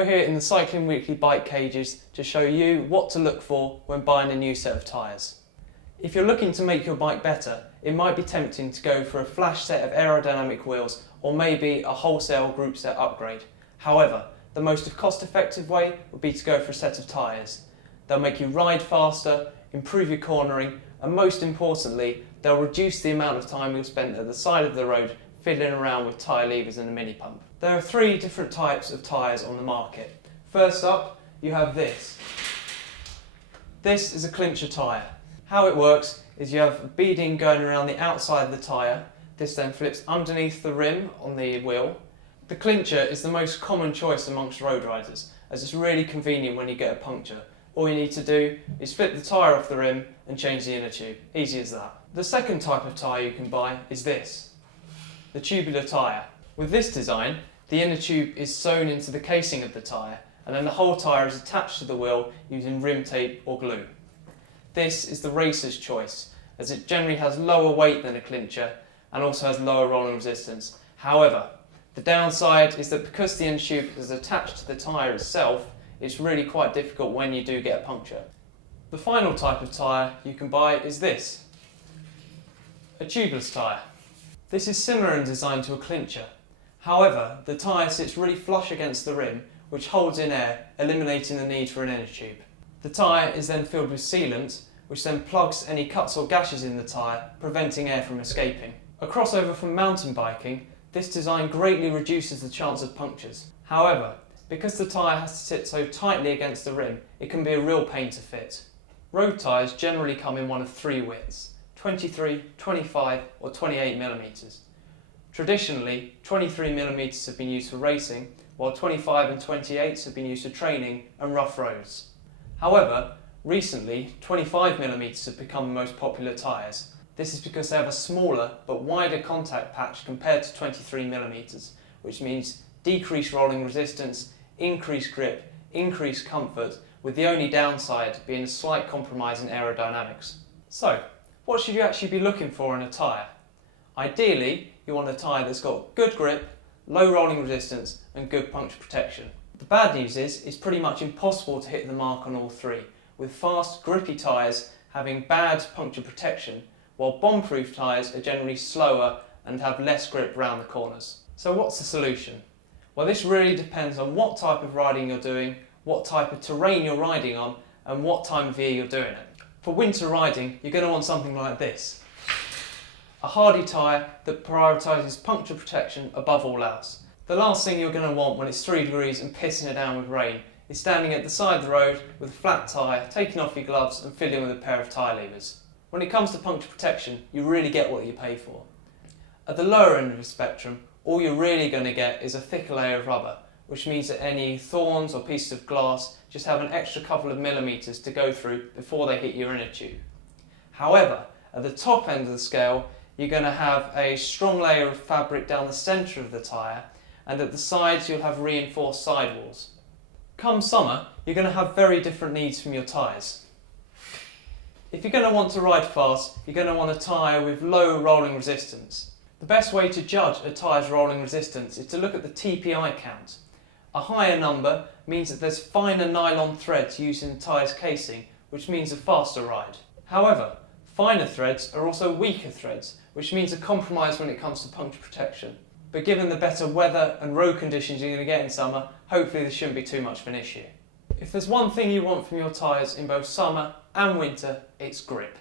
We're here in the Cycling Weekly bike cages to show you what to look for when buying a new set of tyres. If you're looking to make your bike better, it might be tempting to go for a flash set of aerodynamic wheels or maybe a wholesale group set upgrade. However, the most cost-effective way would be to go for a set of tyres. They'll make you ride faster, improve your cornering, and most importantly, they'll reduce the amount of time you'll spend at the side of the road fiddling around with tyre levers and a mini pump. There are three different types of tyres on the market. First up, you have this. This is a Clincher tyre. How it works is you have beading going around the outside of the tyre. This then flips underneath the rim on the wheel. The Clincher is the most common choice amongst road riders, as it's really convenient when you get a puncture. All you need to do is flip the tyre off the rim and change the inner tube. Easy as that. The second type of tyre you can buy is this, the Tubular tyre. With this design, the inner tube is sewn into the casing of the tyre, and then the whole tyre is attached to the wheel using rim tape or glue. This is the racer's choice, as it generally has lower weight than a Clincher and also has lower rolling resistance. However, the downside is that because the inner tube is attached to the tyre itself, it's really quite difficult when you do get a puncture. The final type of tyre you can buy is this, a tubeless tyre. This is similar in design to a Clincher. However, the tyre sits really flush against the rim, which holds in air, eliminating the need for an inner tube. The tyre is then filled with sealant, which then plugs any cuts or gashes in the tyre, preventing air from escaping. A crossover from mountain biking, this design greatly reduces the chance of punctures. However, because the tyre has to sit so tightly against the rim, it can be a real pain to fit. Road tyres generally come in one of three widths, 23, 25 or 28 mm. Traditionally, 23 mm have been used for racing, while 25 and 28s have been used for training and rough roads. However, recently 25 mm have become the most popular tyres. This is because they have a smaller but wider contact patch compared to 23 mm, which means decreased rolling resistance, increased grip, increased comfort, with the only downside being a slight compromise in aerodynamics. So, what should you actually be looking for in a tyre? Ideally, you want a tyre that's got good grip, low rolling resistance and good puncture protection. The bad news is it's pretty much impossible to hit the mark on all three, with fast, grippy tyres having bad puncture protection, while bomb-proof tyres are generally slower and have less grip around the corners. So what's the solution? Well, this really depends on what type of riding you're doing, what type of terrain you're riding on, and what time of year you're doing it. For winter riding, you're going to want something like this. A hardy tyre that prioritises puncture protection above all else. The last thing you're going to want when it's 3 degrees and pissing it down with rain is standing at the side of the road with a flat tyre, taking off your gloves and fiddling with a pair of tyre levers. When it comes to puncture protection, you really get what you pay for. At the lower end of the spectrum, all you're really going to get is a thicker layer of rubber, which means that any thorns or pieces of glass just have an extra couple of millimetres to go through before they hit your inner tube. However, at the top end of the scale, you're going to have a strong layer of fabric down the centre of the tyre, and at the sides you'll have reinforced sidewalls. Come summer, you're going to have very different needs from your tyres. If you're going to want to ride fast, you're going to want a tyre with low rolling resistance. The best way to judge a tyre's rolling resistance is to look at the TPI count. A higher number means that there's finer nylon threads used in the tyre's casing, which means a faster ride. However, finer threads are also weaker threads, which means a compromise when it comes to puncture protection. But given the better weather and road conditions you're going to get in summer, hopefully this shouldn't be too much of an issue. If there's one thing you want from your tyres in both summer and winter, it's grip.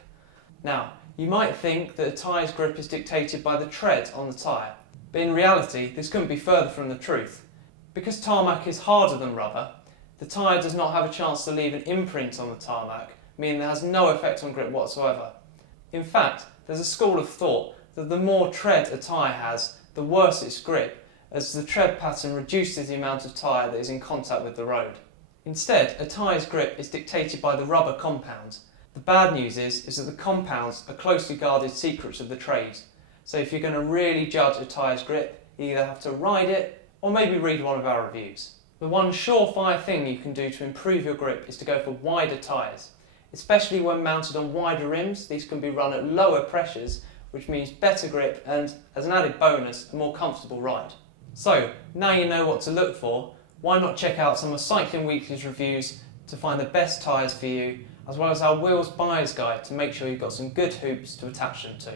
Now, you might think that a tyre's grip is dictated by the tread on the tyre, but in reality this couldn't be further from the truth. Because tarmac is harder than rubber, the tyre does not have a chance to leave an imprint on the tarmac, meaning it has no effect on grip whatsoever. In fact, there's a school of thought that the more tread a tyre has, the worse its grip, as the tread pattern reduces the amount of tyre that is in contact with the road. Instead, a tyre's grip is dictated by the rubber compound. The bad news is that the compounds are closely guarded secrets of the trade. So if you're going to really judge a tyre's grip, you either have to ride it or maybe read one of our reviews. The one surefire thing you can do to improve your grip is to go for wider tyres. Especially when mounted on wider rims, these can be run at lower pressures, which means better grip and, as an added bonus, a more comfortable ride. So, now you know what to look for, why not check out some of Cycling Weekly's reviews to find the best tyres for you, as well as our Wheels Buyer's Guide to make sure you've got some good hoops to attach them to.